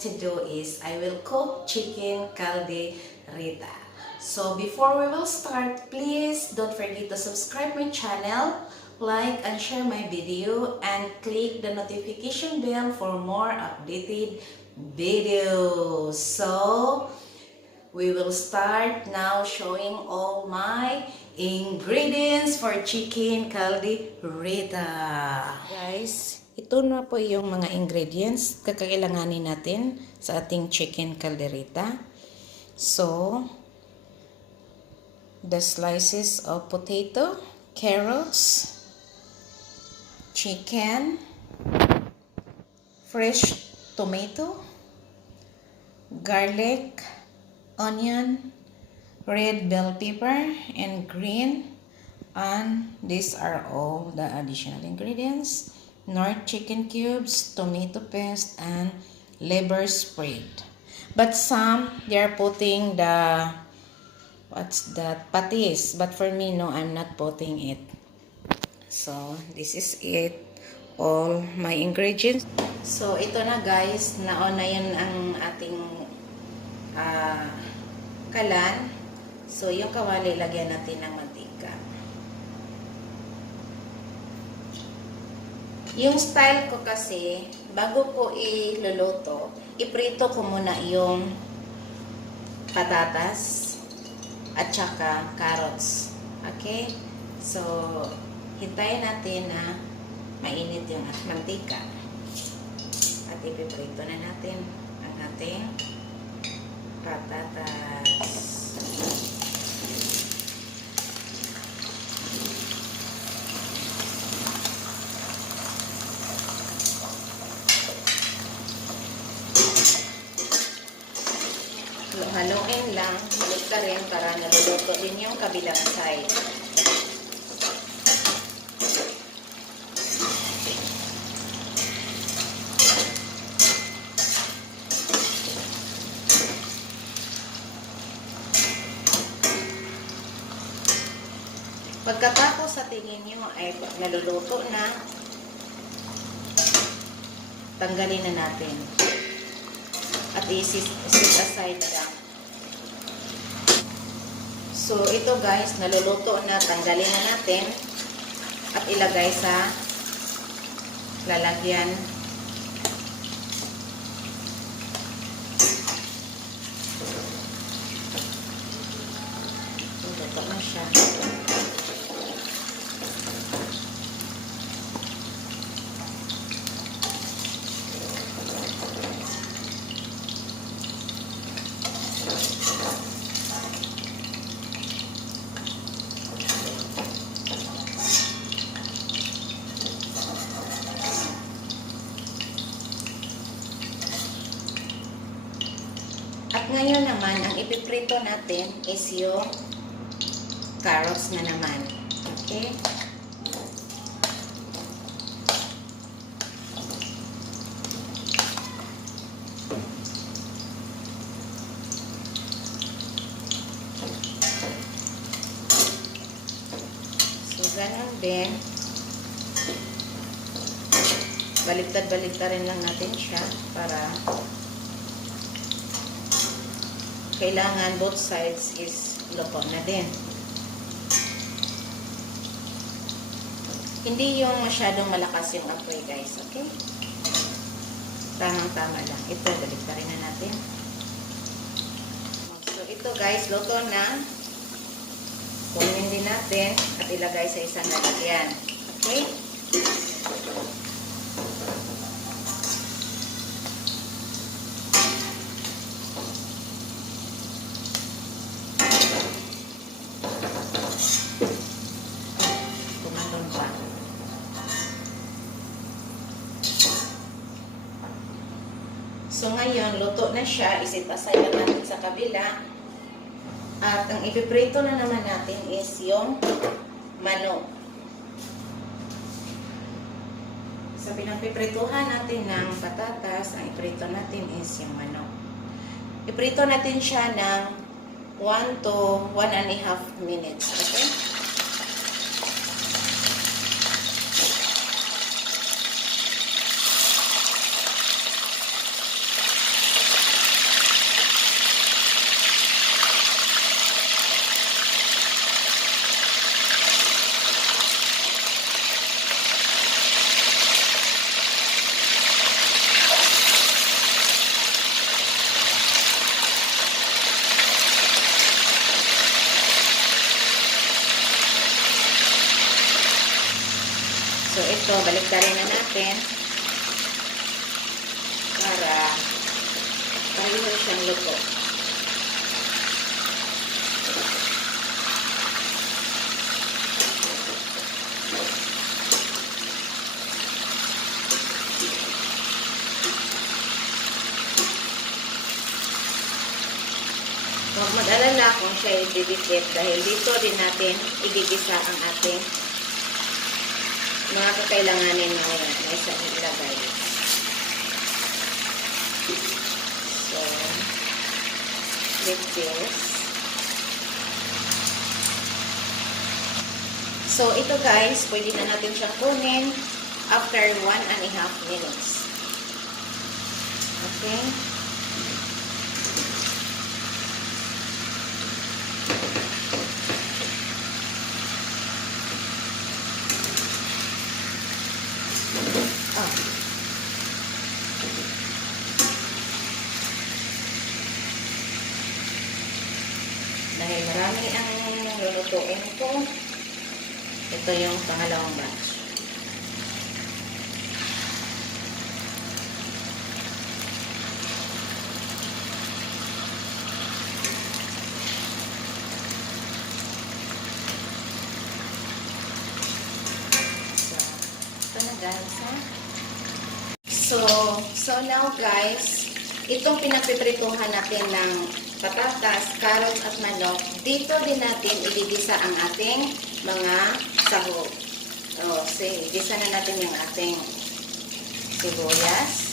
to do is I will cook chicken caldereta. So before we will start, please don't forget to subscribe my channel, like and share my video, and click the notification bell for more updated videos. So we will start now showing all my ingredients for chicken caldereta. Guys, ito na po yung mga ingredients kakailanganin natin sa ating chicken caldereta. So, the slices of potato, carrots, chicken, fresh tomato, garlic, onion, red bell pepper, and green. And these are all the additional ingredients: Knorr chicken cubes, tomato paste, and liver spread. But some, they are putting the, what's that, patis. But for me, no, I'm not putting it. So, this is it. All my ingredients. So, ito na guys. Nauna yan ang ating kalan. So, yung kawali, lagyan natin ng mantika. Yung style ko kasi, bago ko iluluto, iprito ko muna yung patatas at saka carrots. Okay? So, hintayin natin na mainit yung mantika. At ipiprito na natin ang ating patatas. Haluin lang, balik ka rin para naluluto din yung kabilang side. Pagkatapos sa tingin nyo ay naluluto na, tanggalin na natin. At i-set aside lang. So, ito guys, naluluto na, tanggalin na natin at ilagay sa lalagyan. Luto na siya. At ngayon naman, ang ipiprito natin is yung carrots na naman. Okay? So, ganun din. Baliktad-baliktarin lang natin siya para kailangan both sides is luto na din. Hindi yung masyadong malakas yung apoy guys, okay? Tamang-tama lang. Ito, balik pa rin na natin. So, ito guys, luto na. Kunin din natin at ilagay sa isang lalagyan. Okay? So, ngayon, luto na siya. Isit aside na natin sa kabila. At ang ipiprito na naman natin is yung manok. Sa pinagpiprituhan natin ng patatas, ang iprito natin is yung manok. Iprito natin siya ng 1 to 1.5 minutes. Okay? ito, baliktarin na natin para pareho siyang luto. Huwag mag-alala kung siya ididikit dahil dito din natin igigisa ang ating mga kakailanganin na may sa ilagay. So, like this. So, ito guys, pwede na natin siyang kunin after 1.5 minutes. Okay? Dahil marami ang lulutuin ko, ito yung pangalawang batch. So, ito na guys, ha? So now guys, itong pinagpiprituhan natin ng patatas, carrots at manok, dito din natin igigisa ang ating mga sahog. O, igisa na natin yung ating sibuyas.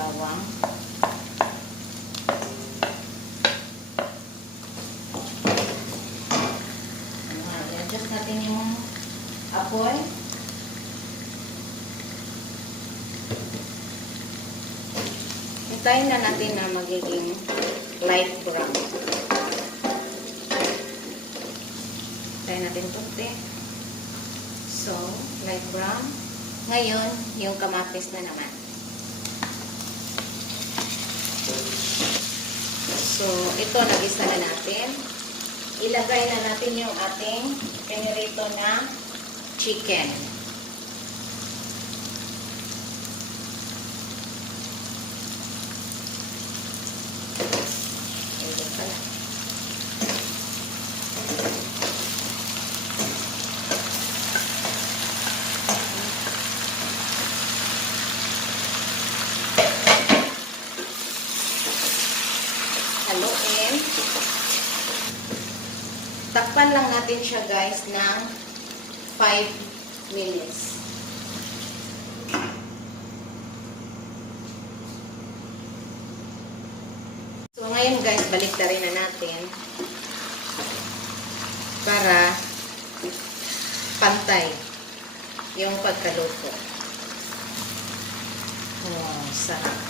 Bawang. I-adjust natin yung apoy. Hintayin na natin na magiging light brown. Hintayin natin puti. So, light brown. Ngayon, yung kamatis na naman. So, ito, nag-isa na natin. Ilagay na natin yung ating pinirito na chicken. Ito pala. Haluin. Takpan lang natin siya guys ng 5 minutes. So ngayon guys, baliktarin na natin para pantay yung pagkaluto. Wow, sarap.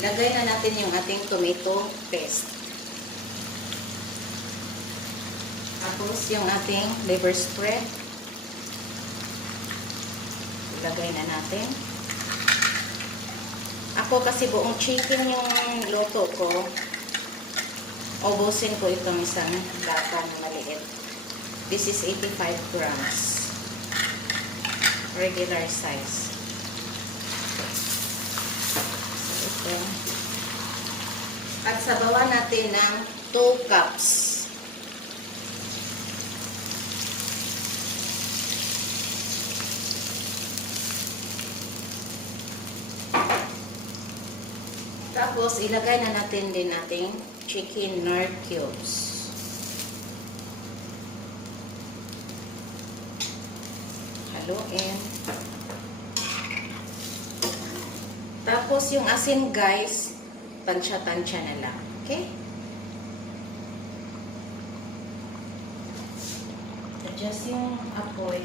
Ilagay na natin yung ating tomato paste. Tapos yung ating liver spread. Ilagay na natin. Ako kasi buong chicken yung luto ko. Ubusin ko itong isang lata na maliit. This is 85 grams. Regular size. So, ito. At sabawan natin ng 2 cups. Tapos, ilagay na natin din nating chicken nor cubes. Haluin. Tapos, yung asin guys, tansya-tansya na lang. Okay? Adjust yung apoy.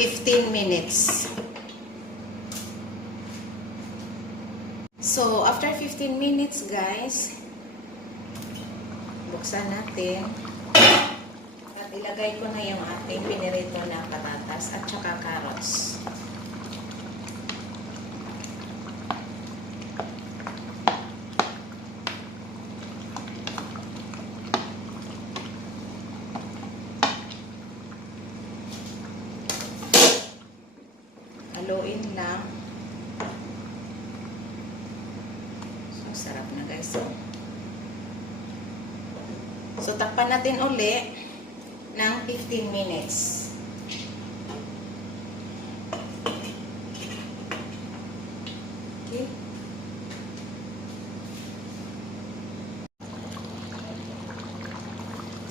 15 minutes. So, after 15 minutes, guys, buksan natin. At ilagay ko na yung ating pinirito na patatas at saka carrots. Haluin lang. So, sarap na guys. So, takpan natin uli ng 15 minutes. Okay.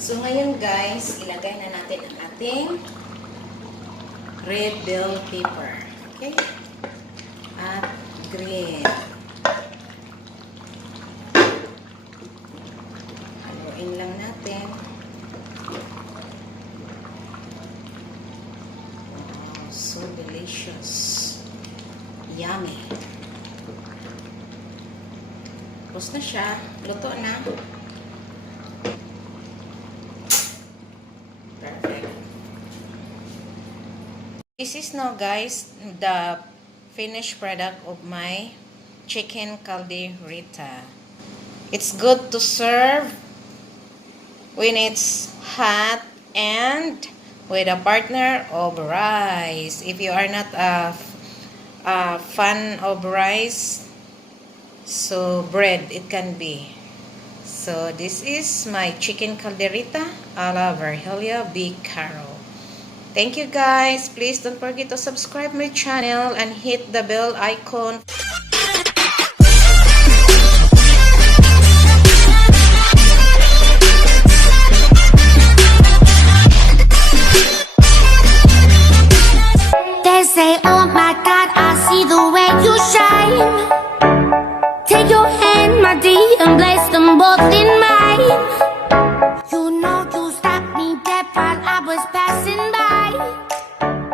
So, ngayon guys, ilagay na natin ang ating red bell pepper. Okay? At green. Haluin lang natin. Wow, so delicious. Yummy. Tapos na siya. Luto na. Perfect. This is now, guys, the finished product of my chicken caldereta. It's good to serve when it's hot and with a partner of rice. If you are not a fan of rice, so bread it can be. So this is my chicken caldereta a la Virgilio B. Caro. Thank you guys. Please don't forget to subscribe my channel and hit the bell icon. They say, oh my God, I see the way you shine.